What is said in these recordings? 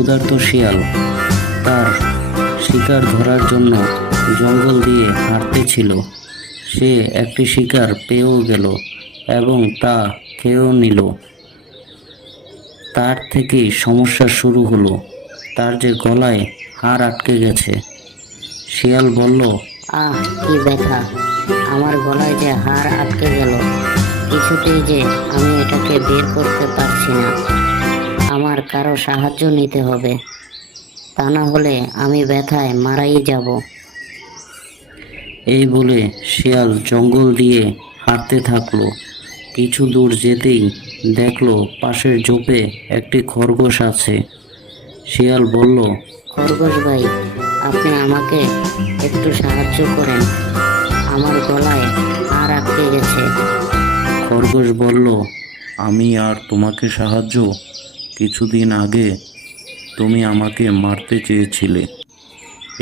ক্ষুধার্ত শিয়াল তার শিকার ধরার জন্য জঙ্গল দিয়ে হাঁটতেছিল। সে একটি শিকার পেয়েও গেল এবং তা খেয়েও নিল। তার থেকেই সমস্যা শুরু হলো। তার যে গলায় হাড় আটকে গেছে। শিয়াল বলল, কি ব্যথা! আমার গলায় যে হাড় আটকে গেল, কিছুতেই যে আমি এটাকে বের করতে পারছি না। আমার কারো সাহায্য নিতে হবে, তা না হলে আমি ব্যথায় মারাই যাব। এই বলে শিয়াল জঙ্গল দিয়ে হাঁটতে থাকলো। কিছু দূর যেতেই দেখলো পাশের ঝোপে একটি খরগোশ আছে। শিয়াল বলল, খরগোশ ভাই, আপনি আমাকে একটু সাহায্য করেন, আমার গলায় হাড় আটকে গেছে। খরগোশ বলল, আমি আর তোমাকে সাহায্য? কিছুদিন আগে তুমি আমাকে মারতে চেয়েছিলে,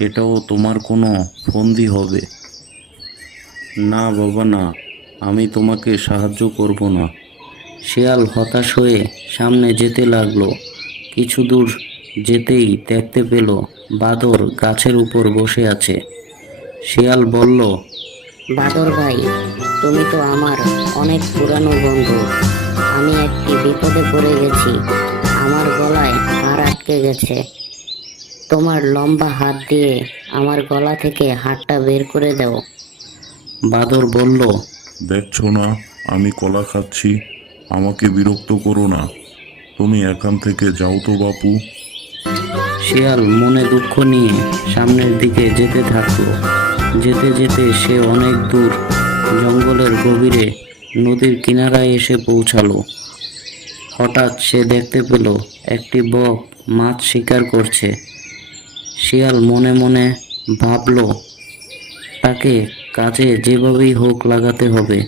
এটাও তোমার কোনো ফন্দি হবে? না বাবা না, আমি তোমাকে সাহায্য করব না। শিয়াল হতাশ হয়ে সামনে যেতে লাগলো। কিছু দূর যেতেই দেখতে পেল বাদর গাছের উপর বসে আছে। শিয়াল বলল, বাদর ভাই, তুমি তো আমার অনেক পুরানো বন্ধু। আমি একটি বিপদে পড়ে গেছি, আমার গলায় হাড় আটকে গেছে। তোমার লম্বা হাত দিয়ে আমার গলা থেকে হাড়টা বের করে দাও। বাদর বলল, দেখছো না আমি কলা খাচ্ছি, আমাকে বিরক্ত করো না, তুমি এখান থেকে যাও তো বাপু। শিয়াল মনে দুঃখ নিয়ে সামনের দিকে যেতে থাকলো। যেতে যেতে সে অনেক দূর জঙ্গলের গভীরে নদীর কিনারায় এসে পৌঁছালো। হঠাৎ সে দেখতে পেল একটি বক মাছ শিকার করছে। শিয়াল মনে মনে ভাবল, তাকে কাজে যেভাবেই হোক লাগাতে হবে।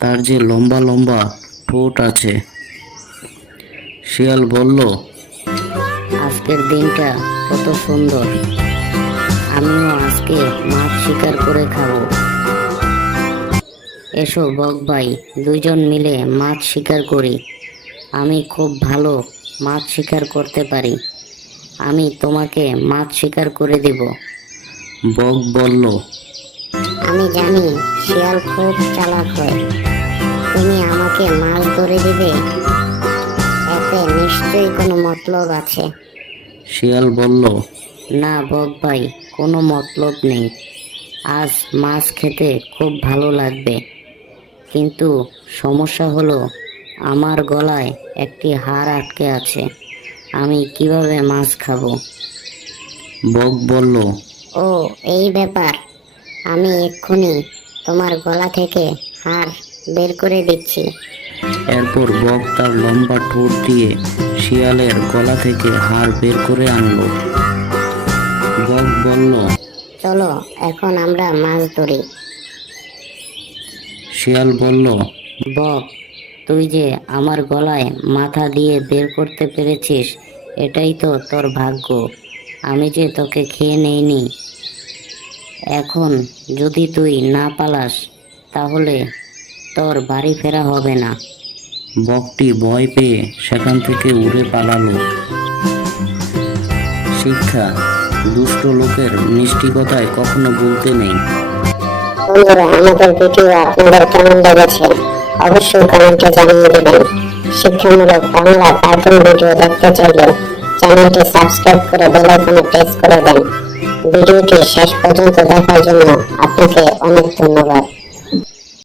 তার যে লম্বা লম্বা ঠোঁট আছে। শিয়াল বলল, আজকের দিনটা কত সুন্দর, আমিও আজকে মাছ শিকার করে খাবো। এসো বক ভাই, দুইজন মিলে মাছ শিকার করি। আমি খুব ভালো মাছ শিকার করতে পারি, আমি তোমাকে মাছ শিকার করে দিব। বক বলল, আমি জানি শিয়াল খুব চালাক হয়, তুমি আমাকে মাছ ধরে দিবে, এতে নিশ্চয়ই কোনো মতলব আছে। শিয়াল বলল, না বক ভাই, কোনো মতলব নেই। আজ মাছ খেতে খুব ভালো লাগবে, কিন্তু সমস্যা হলো আমার গলায় একটি হাড় আটকে আছে, আমি কিভাবে মাছ খাবো? বক বলল, ও এই ব্যাপার, আমি এক্ষুনি তোমার গলা থেকে হাড় বের করে দিচ্ছি। এরপর বক তার লম্বা ঠোঁট দিয়ে শিয়ালের গলা থেকে হাড় বের করে আনলো। বক বলল, চলো এখন আমরা মাছ ধরি। শিয়াল বলল, বক, তুই যে আমার গলায় মাথা দিয়ে বের করতে পেরেছিস, এটাই তো তোর ভাগ্য। আমি যে তোকে খেয়ে নেইনি। এখন যদি তুই না পালাস, তাহলে তোর বাড়ি ফেরা হবে না। বকটি ভয় পেয়ে সেখান থেকে উড়ে পালালো। শিক্ষা, দুষ্ট লোকের মিষ্টি কথায় কখনো বলতে নেই। বন্ধুরা, আমাদের ভিডিও আপনাদের কেমন লেগেছে অবশ্যই কমেন্টে জানিয়ে দেবেন। শিক্ষামূলক বাংলা কার্টুন ভিডিও দেখতে চাইলে চ্যানেলটি সাবস্ক্রাইব করে বেল আইকনে প্রেস করে দেন। ভিডিওটি শেষ পর্যন্ত দেখার জন্য আপনাকে অনেক ধন্যবাদ।